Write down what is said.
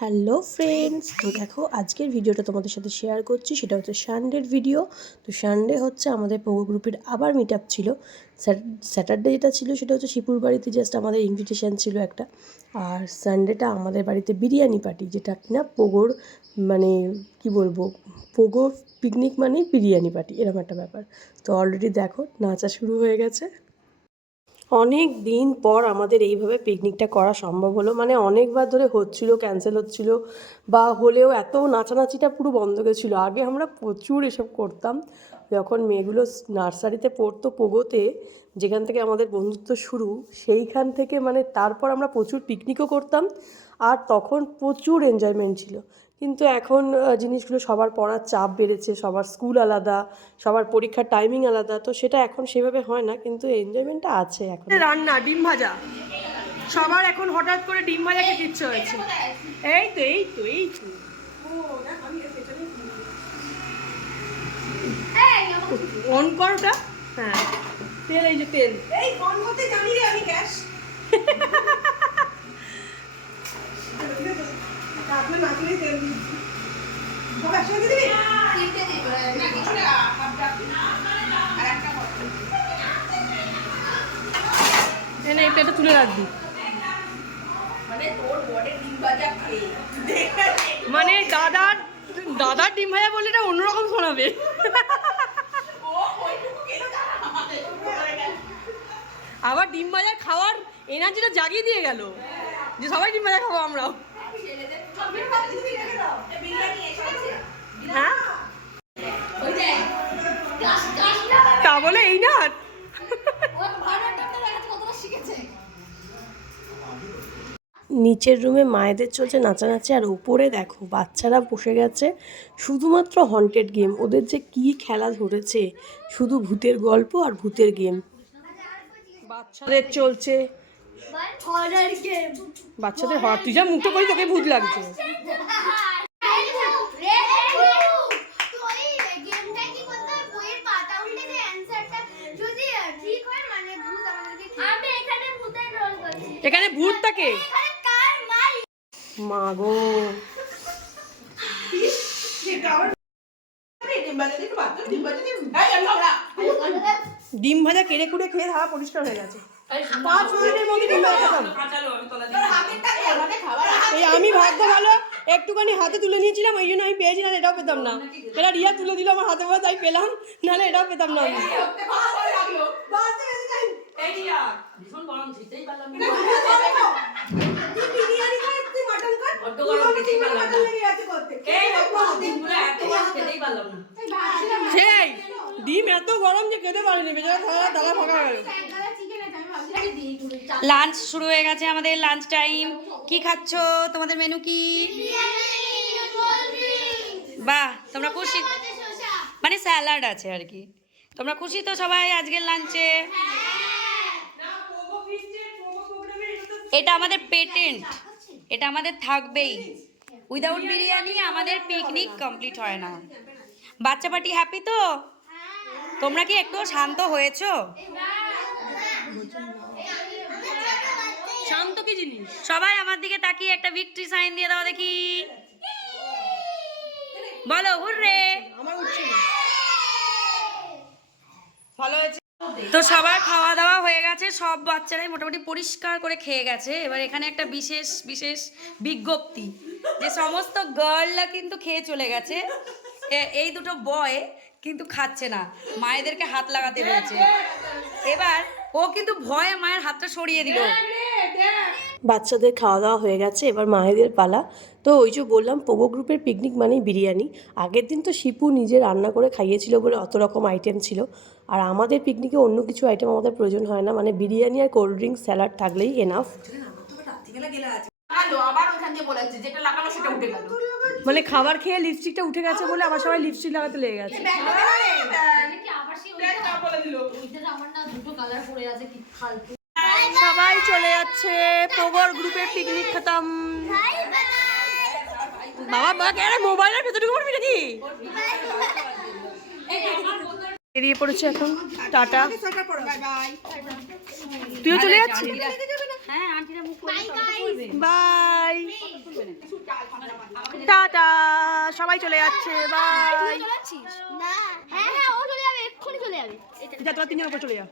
Hello friends, তো দেখো আজকের ভিডিওটা তোমাদের সাথে শেয়ার করছি। সেটা হচ্ছে সানডের ভিডিও। তো সানডে হচ্ছে আমাদের পোগো গ্রুপের আবার মিট আপ ছিল। স্যাটারডে যেটা ছিল সেটা হচ্ছে শিপুর বাড়িতে জাস্ট আমাদের ইনভিটেশান ছিল একটা, আর সানডেটা আমাদের বাড়িতে বিরিয়ানি পার্টি, যেটা কিনা পোগোর মানে কি বলবো, পোগোর পিকনিক মানেই বিরিয়ানি পার্টি, এরকম একটা ব্যাপার। তো অলরেডি দেখো নাচা শুরু হয়ে গেছে। অনেক দিন পর আমাদের এইভাবে পিকনিকটা করা সম্ভব হলো, মানে অনেকবার ধরে হচ্ছিল, ক্যান্সেল হচ্ছিল, বা হলেও এত নাচানাচিটা পুরো বন্ধ গেছিলো। আগে আমরা প্রচুর এসব করতাম যখন মেয়েগুলো নার্সারিতে পড়তো পোগোতে, যেখান থেকে আমাদের বন্ধুত্ব শুরু, সেইখান থেকে মানে তারপর আমরা প্রচুর পিকনিকও করতাম, আর তখন প্রচুর এনজয়মেন্ট ছিল। কিন্তু এখন জিনিসগুলো, সবার পড়ার চাপ বেড়েছে, সবার স্কুল আলাদা, সবার পরীক্ষার টাইমিং আলাদা, তো সেটা এখন সেভাবে হয় না, কিন্তু এনজয়মেন্টটা আছে এখন। রান্না ডিম ভাজা, সবার এখন হঠাৎ করে ডিম ভাজা খেতে ইচ্ছে হয়েছে। এই তো এই তো এই তো অন করোটা। হ্যাঁ, তেল, এই যে তেল, এই অন করতে জানি রে আমি গ্যাস। আপনার নাচলে তেল দিচ্ছি, সব একসাথে দিবি, তিনটে দিবি না, কিছু না, হাফ রাখবি আর একটা বটল এনে এটা তুলে রাখবি। মানে তোর বড়ের ডিম ভাজা খেয়ে, মানে দাদার ডিম ভাজা বললে এটা অন্যরকম শোনাবে। আবার ডিম ভাজা খাওয়ার এনার্জিটা জাগিয়ে দিয়ে গেল যে সবাই ডিম ভাজা খাবো আমরাও। হ্যাঁ, তা বলে এই না, নিচের রুমে মায়েদের চলছে নাচানাচি, আর উপরে দেখো বাচ্চারা বসে গেছে শুধুমাত্র হন্টেড গেম। ওদের যে কি খেলা ধরেছে, শুধু ভূতের গল্প আর ভূতের গেম বাচ্চাদের চলছে। বাচ্চাদের হওয়ার, তুই যা মুখটা করি তোকে ভূত লাগছে। এখানে ভূত থাকে মা গো। ডিম ভাজা কেড়ে কুড়ে খেয়ে হাওয়া পরিষ্কার হয়ে গেছে। 5 মিনিটের মধ্যে ডিম ভাজা খেতাম। এই আমি ভাগ্য ভালো, একটুখানি হাতে তুলে নিয়েছিলাম, ওই জন্য আমি পেয়েছি, না এটাও পেতাম না। এটা রিয়া তুলে দিল আমার হাতে, তাই পেলাম, নাহলে এটাও পেতাম না আমি। সেই ডিম এত গরম যে খেতে পারিনি, বেচারা তালা ফাঁকা গেল। লাঞ্চ শুরু হয়ে গেছে আমাদের, লাঞ্চ টাইম। কি খাচ্ছ, তোমাদের মেনু কি? বাহ, তোমরা খুশি? মানে স্যালাড আছে আর কি। তোমরা খুশি তো সবাই আজকের লাঞ্চে? এটা আমাদের পেটেন্ট, এটা আমাদের থাকবেই। উইদাউট বিরিয়ানি আমাদের পিকনিক কমপ্লিট হয় না। বাচ্চা পার্টি হ্যাপি তো? তোমরা কি একটু শান্ত হয়েছো? শান্ত কি জিনিস? সবাই আমার দিকে তাকিয়ে একটা ভিক্টরি সাইন দিয়ে দাও দেখি, বলো হুররে। আমার উঠছে না। ভালো হয়েছে। তো সবার খাওয়া দাওয়া হয়ে গেছে, সব বাচ্চারাই মোটামুটি পরিষ্কার করে খেয়ে গেছে। এবার এখানে একটা বিশেষ বিশেষ বিজ্ঞপ্তি, যে সমস্ত গার্লরা কিন্তু খেয়ে চলে গেছে, এই দুটো বয় কিন্তু খাচ্ছে না, মায়েদেরকে হাত লাগাতে হয়েছে। এবার ও কিন্তু ভয়ে মায়ের হাতটা সরিয়ে দিল। বাচ্চাদের খাওয়া দাওয়া হয়ে গেছে, এবার মায়েদের পালা। তো ওই যে বললাম পোগো গ্রুপের পিকনিক মানেই বিরিয়ানি। আগের দিন তো শিপু নিজে রান্না করে খাইয়েছিল বলে অত রকম আইটেম ছিল, আর আমাদের পিকনিকে অন্য কিছু আইটেম আমাদের প্রয়োজন হয় না, মানে বিরিয়ানি আর কোল্ড ড্রিঙ্কস স্যালাড থাকলেই এনাফ। মানে খাবার খেয়ে লিপস্টিকটা উঠে গেছে বলে আবার সবাই লিপস্টিক লাগাতে লেগে গেছে। সবাই চলে যাচ্ছে, পোগোর গ্রুপের পিকনিক খতম। বাবা মা কে মোবাইলের ভেতরে ঢুকে পড়বি নাকি? বেরিয়ে পড়েছে এখন, টাটা। তুইও চলে যাচ্ছিস? হ্যাঁ। বাই, টাটা, সবাই চলে যাচ্ছে, বাই। হ্যাঁ হ্যাঁ ও চলে যাবে, এক্ষুনি চলে যাবে। যা তোরা তিনজন উপর চলে যা।